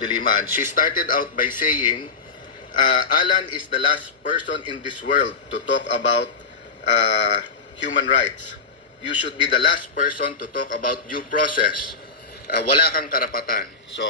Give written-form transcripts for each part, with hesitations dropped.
De Lima. She started out by saying, Alan is the last person in this world to talk about human rights. You should be the last person to talk about due process. Wala kang karapatan. So,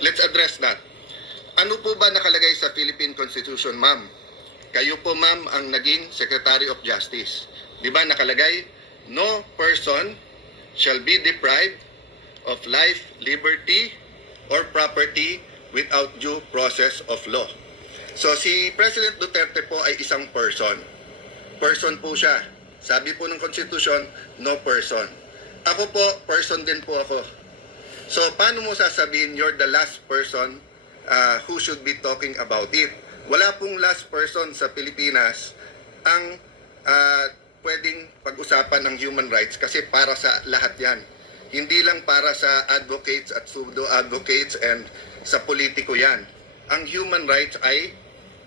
let's address that. Ano po ba nakalagay sa Philippine Constitution, ma'am? Kayo po, ma'am, ang naging Secretary of Justice. Di ba nakalagay, no person shall be deprived of life, liberty, or property without due process of law. So si President Duterte po ay isang person. Person po siya. Sabi po ng Constitution, no person. Ako po, person din po ako. So paano mo sasabihin you're the last person who should be talking about it? Wala pong last person sa Pilipinas ang pwedeng pag-usapan ng human rights kasi para sa lahat yan. Hindi lang para sa advocates at pseudo-advocates and sa politiko yan. Ang human rights ay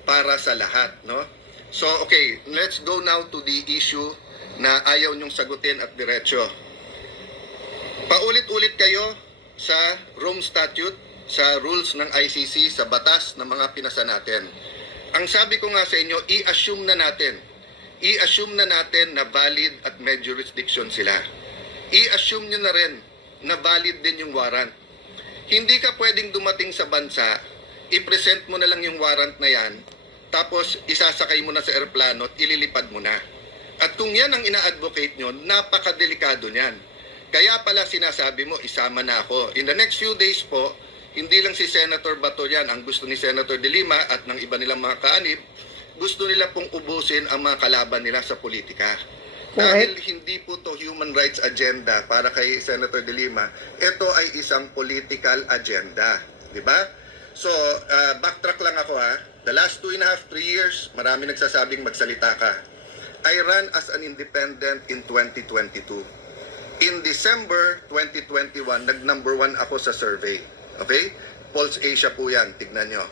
para sa lahat, no? So, okay, let's go now to the issue na ayaw niyong sagutin at diretso. Paulit-ulit kayo sa Rome Statute, sa rules ng ICC, sa batas ng mga pinasa natin. Ang sabi ko nga sa inyo, i-assume na natin na valid at may jurisdiction sila. I-assume nyo na rin na valid din yung warrant. Hindi ka pwedeng dumating sa bansa, i-present mo na lang yung warrant na yan, tapos isasakay mo na sa eroplano at ililipad mo na. At kung yan ang ina-advocate nyo, napakadelikado niyan. Kaya pala sinasabi mo, isama na ako. In the next few days po, hindi lang si Senator Bato yan ang gusto ni Senator De Lima at ng iba nilang mga kaanib, gusto nila pong ubusin ang mga kalaban nila sa politika. Dahil hindi po to human rights agenda para kay Senator De Lima, ito ay isang political agenda. Di ba? So, backtrack lang ako ha. The last 2.5, 3 years, marami nagsasabing magsalita ka. I ran as an independent in 2022. In December 2021, nag-number 1 ako sa survey. Okay? Pulse Asia po yan, tignan nyo.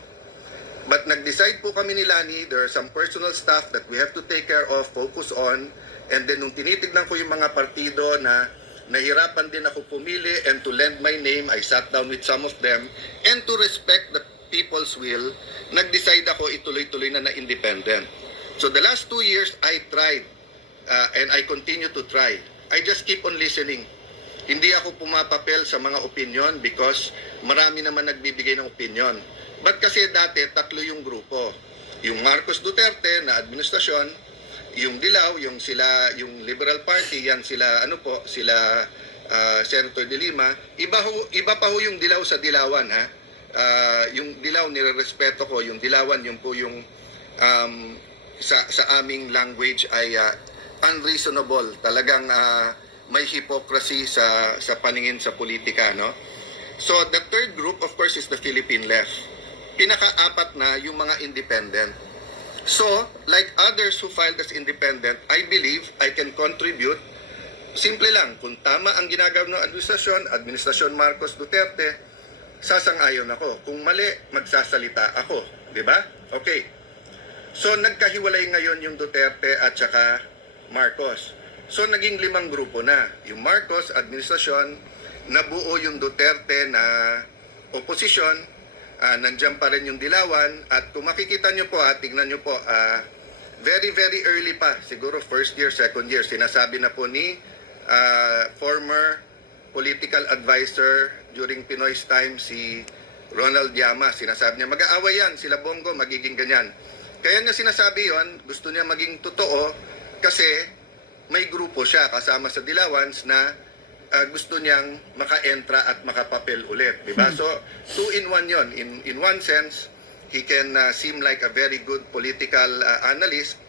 But nag-decide po kami ni Lani, there are some personal stuff that we have to take care of, focus on, and then nung tinitignan ko yung mga partido na nahirapan din ako pumili and to lend my name, I sat down with some of them, and to respect the people's will, nag-decide ako ituloy-tuloy na independent. So the last 2 years, I tried, and I continue to try. I just keep on listening. Hindi ako pumapapel sa mga opinion because marami naman nagbibigay ng opinion. But kasi dati, tatlo yung grupo. Yung Marcos Duterte na administrasyon, yung Dilaw, yung Liberal Party, yan sila, Senator De Lima. Iba pa ho yung Dilaw sa Dilawan, ha? Yung Dilaw, nirerespeto ko. Yung Dilawan, yung po yung sa aming language ay unreasonable. Talagang may hypocrisy sa paningin sa politika, no? So, the third group, of course, is the Philippine left. Pinaka-apat na yung mga independent. So, like others who filed as independent, I believe I can contribute. Simple lang, kung tama ang ginagawa ng administrasyon Marcos Duterte, sasang-ayon ako. Kung mali, magsasalita ako. Di ba? Okay. So, nagkahiwalay ngayon yung Duterte at saka Marcos. So, naging 5 grupo na. Yung Marcos, administrasyon, nabuo yung Duterte na oposisyon, nandiyan pa rin yung Dilawan, at kung makikita nyo po, tignan nyo po, very, very early pa, siguro first year, second year, sinasabi na po ni former political advisor during Pinoy's time, si Ronald Llamas, sinasabi niya, mag-aaway yan, sila Bongo, magiging ganyan. Kaya niya sinasabi yon, gusto niya maging totoo, kasi may grupo siya kasama sa Dilawans na gusto niyang maka-entra at makapapel ulit, di ba? So, 2-in-1 yon. In one sense, he can seem like a very good political analyst.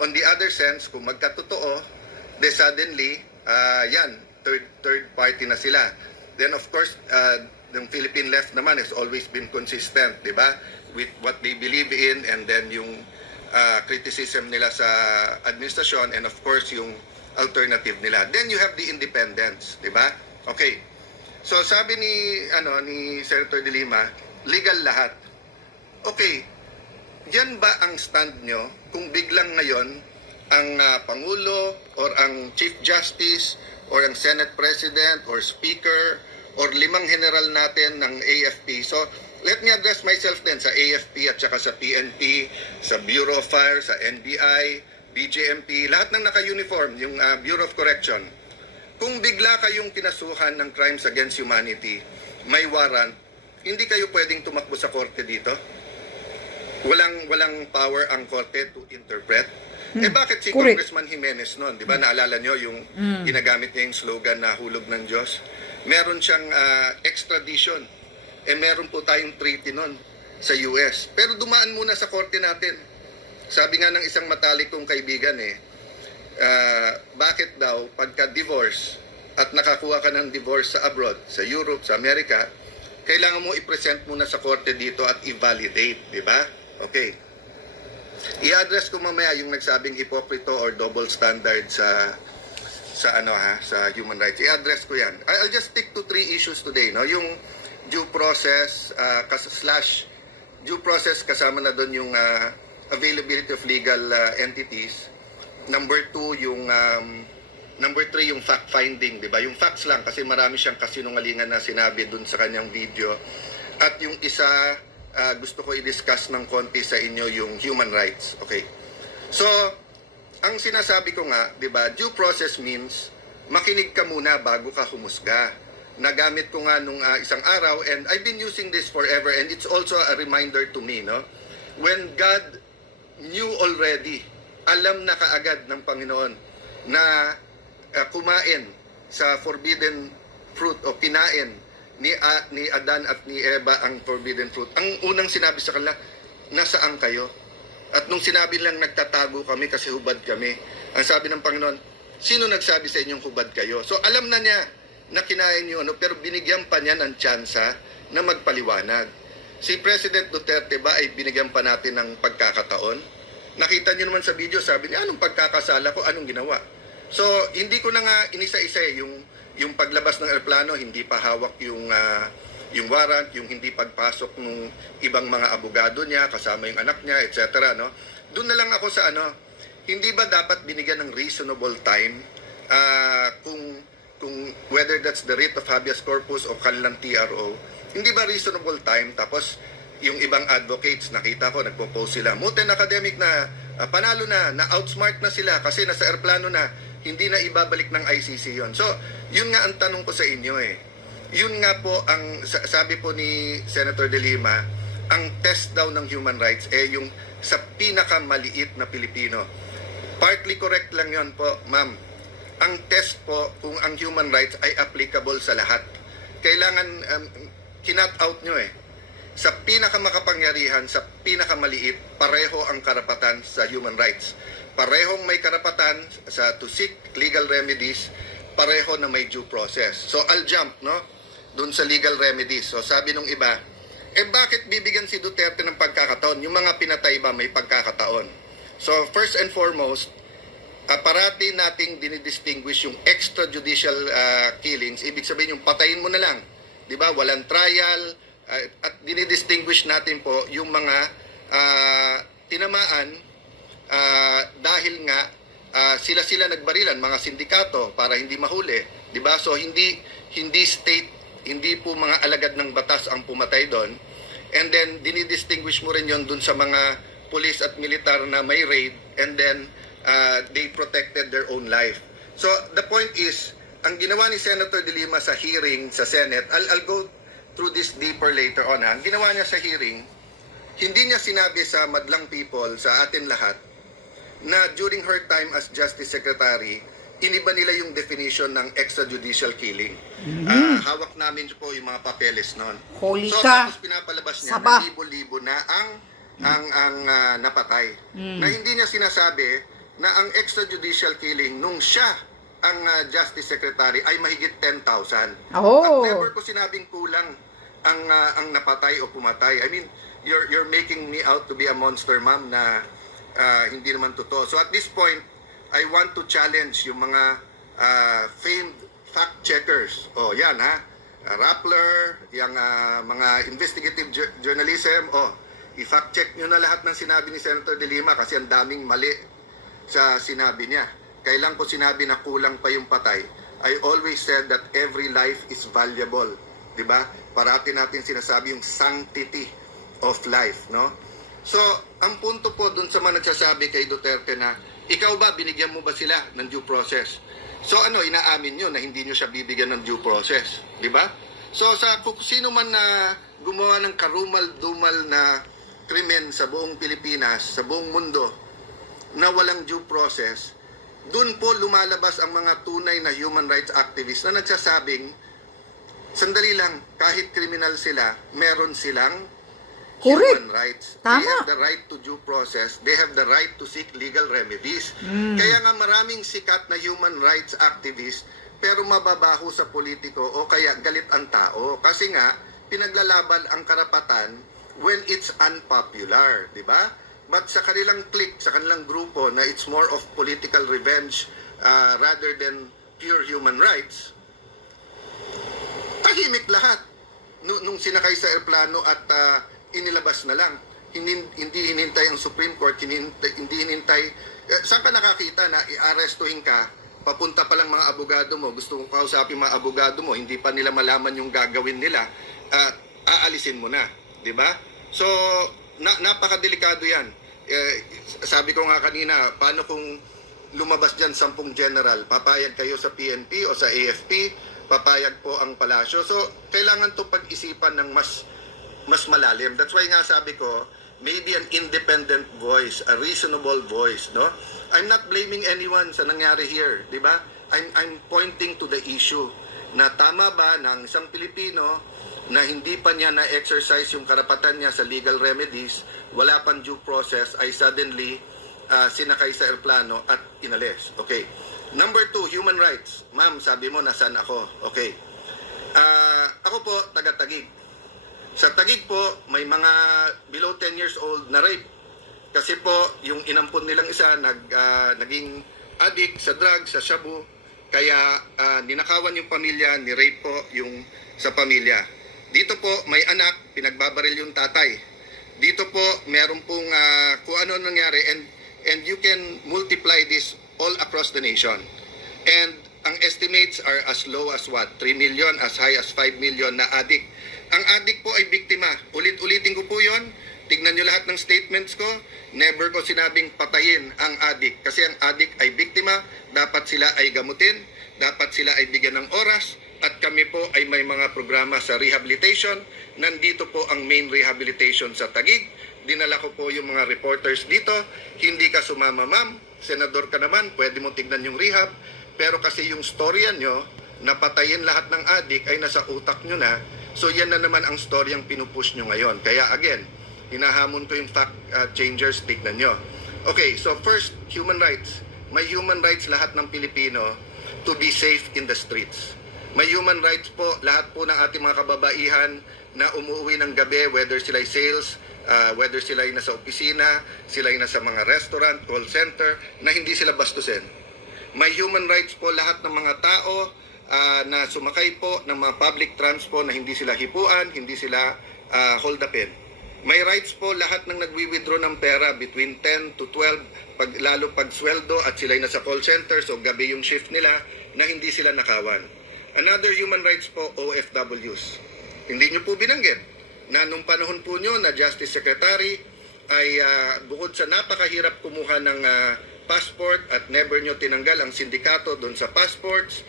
On the other sense, kung magkatotoo, suddenly, third party na sila. Then, of course, the Philippine left naman has always been consistent, di ba? With what they believe in, and then yung criticism nila sa administrasyon, and of course, yung alternative nila. Then you have the independents, di ba? Okay. So sabi ni Senator De Lima, legal lahat. Okay. Yan ba ang stand nyo kung biglang ngayon ang Pangulo or ang Chief Justice or ang Senate President or Speaker or 5 general natin ng AFP. So let let me address myself din sa AFP at saka sa PNP, sa Bureau of Fire, sa NBI, BJMP, lahat ng naka-uniform, yung Bureau of Correction. Kung bigla kayong kinasuhan ng crimes against humanity, may warrant, hindi kayo pwedeng tumakbo sa korte dito? Walang power ang korte to interpret? Bakit si Correct. Congressman Jimenez noon, di ba, naalala nyo yung ginagamit niya yung slogan na hulog ng Diyos? Meron siyang extradition. Meron po tayong treaty noon sa US. Pero dumaan muna sa korte natin. Sabi nga ng isang matalik kong kaibigan bakit daw pagka-divorce at nakakuha ka ng divorce sa abroad, sa Europe, sa Amerika, kailangan mo i-present muna sa korte dito at i-validate, di ba? Okay. I-address ko mamaya yung nagsabing hipokrito or double standard sa human rights. I-address ko yan. I'll just stick to 3 issues today, no? Yung due process due process kasama na doon yung availability of legal entities. Number 2 yung number 3 yung fact finding, 'di ba? Yung facts lang kasi marami siyang kasinungalingan na sinabi doon sa kanyang video. At yung isa gusto ko i-discuss ng konti sa inyo yung human rights. Okay. So, ang sinasabi ko nga, 'di ba? Due process means makinig ka muna bago ka humusga. Nagamit ko nga nung isang araw and I've been using this forever and it's also a reminder to me, no? When God knew already, alam na kaagad ng Panginoon na kumain sa forbidden fruit o kinain ni Adan at ni Eva ang forbidden fruit. Ang unang sinabi sa kanila, nasaan kayo? At nung sinabi lang nagtatago kami kasi hubad kami, ang sabi ng Panginoon, sino nagsabi sa inyong hubad kayo? So alam na niya na kinain niyo, pero binigyan pa niya ng tsansa na magpaliwanag. Si President Duterte ba ay binigyan pa natin ng pagkakataon? Nakita niyo naman sa video, sabi niya, anong pagkakasala ko, anong ginawa? So, hindi ko na nga inisa-isa yung paglabas ng eroplano, hindi pa hawak yung warrant, yung hindi pagpasok ng ibang mga abogado niya, kasama yung anak niya, etc. No? Doon na lang ako sa hindi ba dapat binigyan ng reasonable time kung whether that's the writ of habeas corpus o kanilang TRO, hindi ba reasonable time? Tapos, yung ibang advocates, nakita ko, nagpo-post sila, Muten Academic na panalo na outsmart na sila kasi nasa airplano na, hindi na ibabalik ng ICC yon. So, yun nga ang tanong ko sa inyo Yun nga po ang sabi po ni Senator De Lima, ang test daw ng human rights yung sa pinakamaliit na Pilipino. Partly correct lang yon po, ma'am. Ang test po kung ang human rights ay applicable sa lahat. Kailangan kinat out nyo sa pinakamakapangyarihan, sa pinakamaliit, pareho ang karapatan sa human rights. Parehong may karapatan to seek legal remedies, pareho na may due process. So I'll jump dun sa legal remedies. So sabi nung iba, bakit bibigyan si Duterte ng pagkakataon? Yung mga pinatay ba may pagkakataon? So first and foremost, parati nating dinidistinguish yung extrajudicial killings. Ibig sabihin yung patayin mo na lang. Di ba? Walang trial. At dinidistinguish natin po yung mga tinamaan dahil nga sila nagbarilan, mga sindikato para hindi mahuli. Di ba? So hindi state, hindi po mga alagad ng batas ang pumatay doon. And then dinidistinguish mo rin yon dun sa mga police at militar na may raid and then they protected their own life. So the point is, ang ginawa ni Senator De Lima sa hearing sa Senate, I'll go through this deeper later on. Ang ginawa niya sa hearing, hindi niya sinabi sa madlang people, sa atin lahat, na during her time as Justice Secretary, iniba nila yung definition ng extrajudicial killing. Hawak namin po yung mga papeles noon. Holy so, ka! tapos pinapalabas niya Saba. na libo-libo na ang napatay. Na hindi niya sinasabi na ang extrajudicial killing nung siya ang Justice Secretary ay mahigit 10,000. Oh. At never ko sinabing kulang ang napatay o pumatay. I mean, you're making me out to be a monster, ma'am, na hindi naman totoo. So at this point, I want to challenge yung mga famed fact checkers. Oh, yan Rappler, yung mga investigative journalism. I-fact check nyo na lahat ng sinabi ni Senator De Lima kasi ang daming mali sa sinabi niya. Kailan ko sinabi na kulang pa yung patay? I always said that every life is valuable. 'di ba? Parati natin sinasabi yung sanctity of life, no? So, ang punto po dun sa mga nagsasabi kay Duterte na, ikaw ba, binigyan mo ba sila ng due process? So inaamin nyo na hindi nyo siya bibigyan ng due process, di ba? So sa kung sino man na gumawa ng karumal-dumal na krimen sa buong Pilipinas, sa buong mundo, na walang due process, dun po lumalabas ang mga tunay na human rights activists na nagsasabing, sandali lang, kahit kriminal sila, meron silang Correct. human rights. Tama. They have the right to due process. They have the right to seek legal remedies. Kaya nga maraming sikat na human rights activists pero mababaho sa politiko o kaya galit ang tao. Kasi nga, pinaglalaban ang karapatan when it's unpopular. Di ba? But sa kanilang clique, sa kanilang grupo na it's more of political revenge rather than pure human rights, tahimik lahat. Nung sinakay sa aeroplano at inilabas na lang. Hindi hinintay ang Supreme Court, hindi hinintay. Saan ka nakakita na i-arestuhin ka, papunta pa lang mga abogado mo, gusto mong kausapin mga abogado mo, hindi pa nila malaman yung gagawin nila, at aalisin mo na. Di ba? So, napakadelikado yan. Sabi ko nga kanina, paano kung lumabas dyan 10 general, papayag kayo sa PNP o sa AFP, papayag po ang palasyo. So, kailangan to pag-isipan ng mas malalim. That's why nga sabi ko, maybe an independent voice, a reasonable voice, no? I'm not blaming anyone sa nangyari here, di ba? I'm pointing to the issue na tama ba ng isang Pilipino na hindi pa niya na-exercise yung karapatan niya sa legal remedies, wala pang due process, ay suddenly sinakay sa aeroplano at inalis. Okay. Number 2, human rights. Ma'am, sabi mo, nasaan ako? Okay. Ako po, taga-Taguig. Sa Taguig po, may mga below 10 years old na rape. Kasi po, yung inampun nilang isa, naging addict sa drugs, sa shabu. Kaya ninakawan yung pamilya, ni-rape po yung sa pamilya. Dito po, may anak, pinagbabaril yung tatay. Dito po, meron pong kung ano nangyari. And you can multiply this all across the nation. And ang estimates are as low as what? 3 million, as high as 5 million na addict. Ang addict po ay biktima. Ulit-ulitin ko po yon. Tignan nyo lahat ng statements ko. Never ko sinabing patayin ang addict. Kasi ang addict ay biktima. Dapat sila ay gamutin. Dapat sila ay bigyan ng oras. At kami po ay may mga programa sa rehabilitation. Nandito po ang main rehabilitation sa Taguig. Dinala ko po yung mga reporters dito. Hindi ka sumama, ma'am. Senador ka naman. Pwede mo tignan yung rehab. Pero kasi yung storya nyo, napatayin lahat ng addict ay nasa utak nyo na. So yan na naman ang storyang pinupush nyo ngayon. Kaya again, hinahamon ko yung fact changers, tignan nyo. Okay, so first, human rights. May human rights lahat ng Pilipino to be safe in the streets. May human rights po lahat po ng ating mga kababaihan na umuwi ng gabi, whether sila'y sales, whether sila'y nasa opisina, sila'y nasa mga restaurant, call center, na hindi sila bastusin. May human rights po lahat ng mga tao na sumakay po ng mga public transport na hindi sila hipuan, hindi sila hold upin. May rights po lahat ng nagwi-withdraw ng pera between 10 to 12, lalo pag sweldo at sila'y nasa call center, so gabi yung shift nila, na hindi sila nakawan. Another human rights po, OFWs. Hindi nyo po binanggit na nung panahon po nyo na Justice Secretary ay bukod sa napakahirap kumuha ng passport at never nyo tinanggal ang sindikato doon sa passports,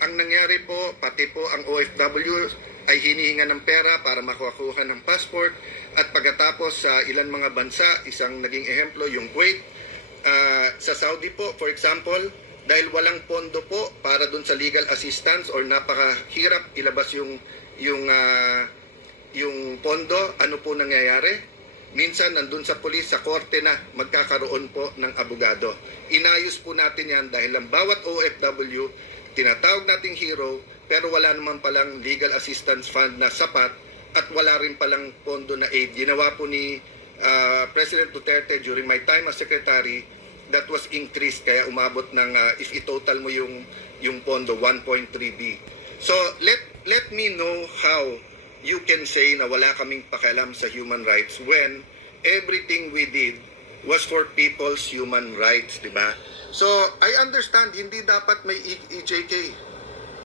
ang nangyari po, pati po ang OFW ay hinihinga ng pera para makakuha ng passport at pagkatapos sa ilan mga bansa, isang naging ehemplo yung Kuwait, sa Saudi po for example, dahil walang pondo po para dun sa legal assistance or napakahirap ilabas yung pondo, ano po nangyayari? Minsan nandun sa pulis, sa korte na magkakaroon po ng abogado. Inayos po natin yan dahil ang bawat OFW, tinatawag nating hero, pero wala naman palang legal assistance fund na sapat at wala rin palang pondo na aid. Ginawa po ni President Duterte during my time as secretary, that was increased kaya umabot ng if i-total mo yung pondo 1.3B. So let me know how you can say na wala kaming pakialam sa human rights when everything we did was for people's human rights, di ba? So I understand hindi dapat may EJK.